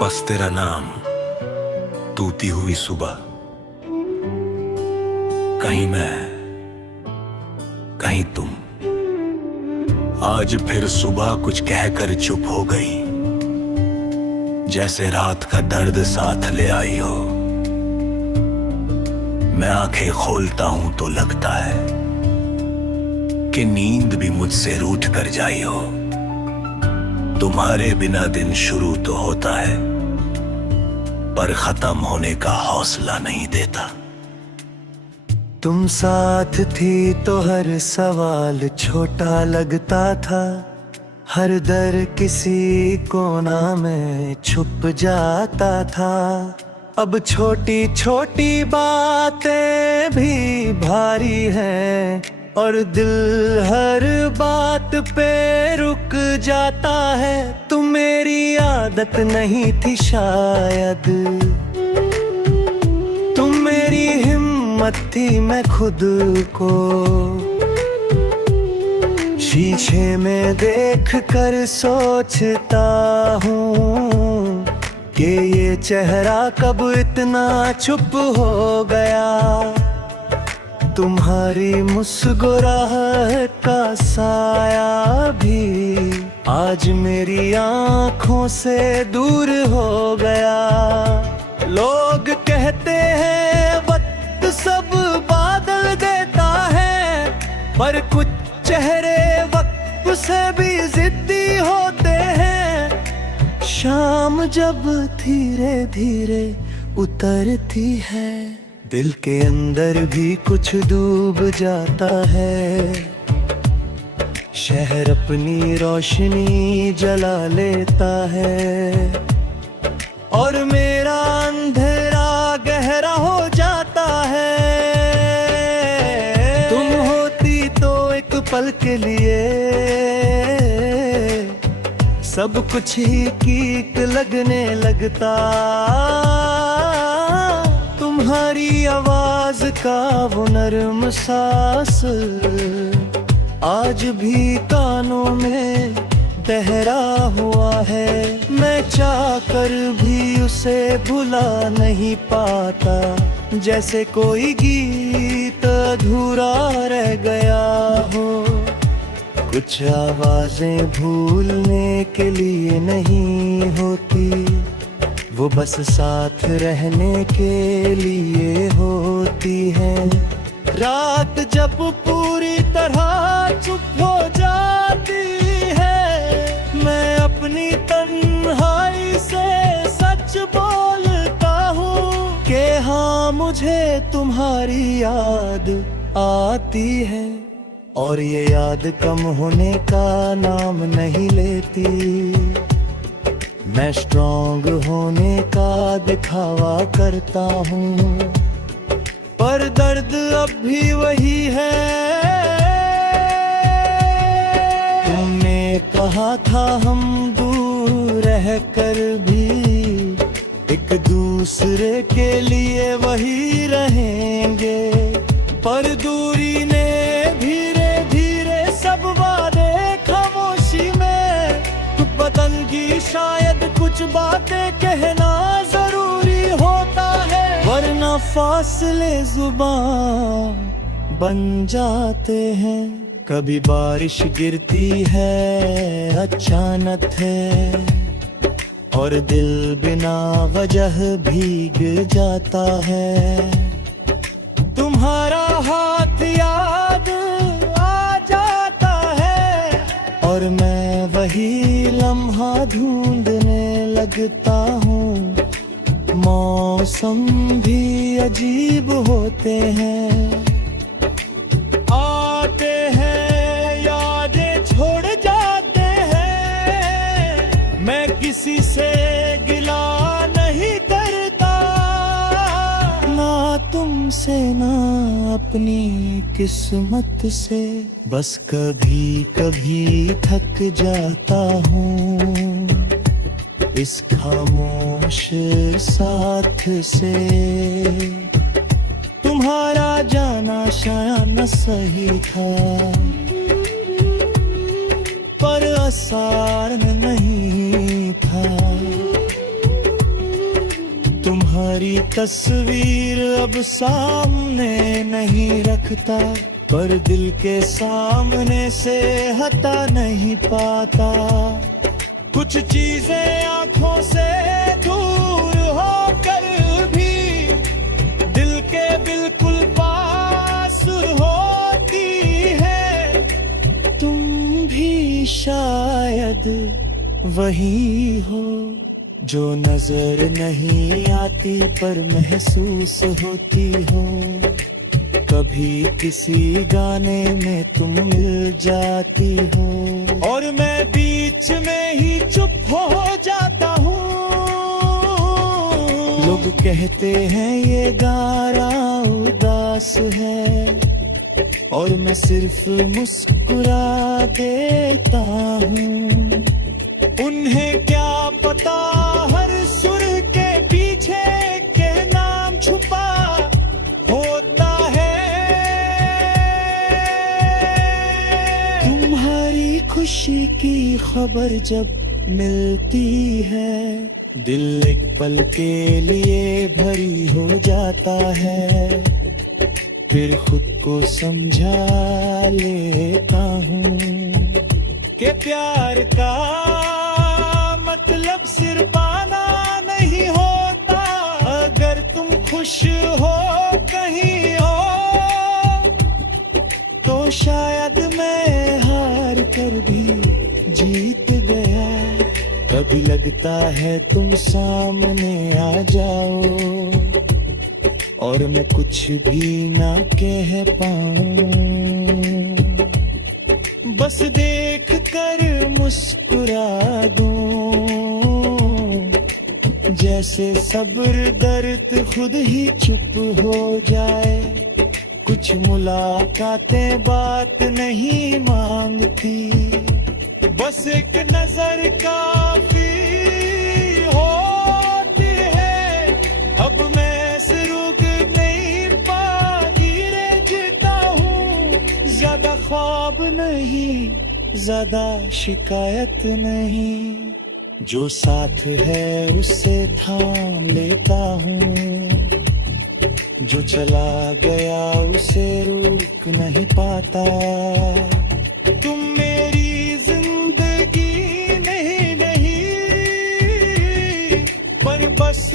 बस तेरा नाम, टूटी हुई सुबह, कहीं मैं कहीं तुम। आज फिर सुबह कुछ कहकर चुप हो गई, जैसे रात का दर्द साथ ले आई हो। मैं आंखें खोलता हूं तो लगता है कि नींद भी मुझसे रूठ कर जाई हो। तुम्हारे बिना दिन शुरू तो होता है, पर खत्म होने का हौसला नहीं देता। तुम साथ थी तो हर सवाल छोटा लगता था, हर दर किसी कोना में छुप जाता था। अब छोटी छोटी बातें भी भारी हैं, और दिल हर बात पे रुक जाता है। तुम मेरी आदत नहीं थी शायद, तुम मेरी हिम्मत थी, मैं खुद को शीशे में देख कर सोचता हूँ कि ये चेहरा कब इतना चुप हो गया। तुम्हारी मुस्कुराहट का साया भी आज मेरी आँखों से दूर हो गया। लोग कहते हैं वक्त सब बादल देता है, पर कुछ चेहरे वक्त से भी जिद्दी होते हैं। शाम जब धीरे धीरे उतरती है, दिल के अंदर भी कुछ डूब जाता है। शहर अपनी रोशनी जला लेता है, और मेरा अंधेरा गहरा हो जाता है। तुम होती तो एक पल के लिए सब कुछ ही ठीक लगने लगता। तुम्हारी आवाज का वो नर्म सांस आज भी कानों में बहरा हुआ है। मैं चाहकर भी उसे भुला नहीं पाता, जैसे कोई गीत अधूरा रह गया हो। कुछ आवाजें भूलने के लिए नहीं होती, वो बस साथ रहने के लिए होती है। रात जब पूरी तरह चुप हो जाती है, मैं अपनी तन्हाई से सच बोलता हूँ कि हाँ, मुझे तुम्हारी याद आती है। और ये याद कम होने का नाम नहीं लेती। मैं स्ट्रॉन्ग होने का दिखावा करता हूँ, पर दर्द अब भी वही है। तुमने कहा था हम दूर रहकर भी एक दूसरे के लिए वही रहेंगे, पर दूरी ने धीरे धीरे सब वादे खामोशी में बदल गई। शायद कुछ बातें कहना जरूरी होता है, वरना फासले जुबान बन जाते हैं। कभी बारिश गिरती है अचानक है, और दिल बिना वजह भीग जाता है। तुम्हारा हाथ याद आ जाता है, और मैं वही लम्हा ढूंढने लगता हूँ। मौसम भी अजीब होते हैं, आते हैं यादें छोड़ जाते हैं। मैं किसी से गिला नहीं करता, ना तुमसे ना अपनी किस्मत से। बस कभी कभी थक जाता हूँ इस खामोश साथ से। तुम्हारा जाना शायद न सही था, पर आसान नहीं था। तुम्हारी तस्वीर अब सामने नहीं रखता, पर दिल के सामने से हटा नहीं पाता। कुछ चीजें आंखों से दूर होकर भी दिल के बिल्कुल पास होती है। तुम भी शायद वही हो जो नजर नहीं आती पर महसूस होती हो। कभी किसी गाने में तुम मिल जाती हो और मैं बीच में ही चुप हो जाता हूँ। लोग कहते हैं ये गाना उदास है और मैं सिर्फ मुस्कुरा देता हूँ। उन्हें क्या पता हर सुर के पीछे के नाम छुपा होता है। तुम्हारी खुशी की खबर जब मिलती है, दिल एक पल के लिए भरी हो जाता है। फिर खुद को समझा लेता हूँ कि प्यार का मतलब सिर्फ पाना नहीं होता। अगर तुम खुश हो कहीं हो तो शायद मैं हार कर भी जीत गया। कभी लगता है तुम सामने आ जाओ और मैं कुछ भी ना कह पाऊं। बस देख कर मुस्कुरा दूं, जैसे सब्र दर्द खुद ही चुप हो जाए। कुछ मुलाकातें बात नहीं मांगती, बस एक नजर काफी होती है। अब मैं से रुक नहीं पाती रहता हूँ। ज्यादा ख्वाब नहीं, ज्यादा शिकायत नहीं। जो साथ है उससे थाम लेता हूँ, जो चला गया उसे रोक नहीं पाता। तुम मेरी जिंदगी नहीं, पर बस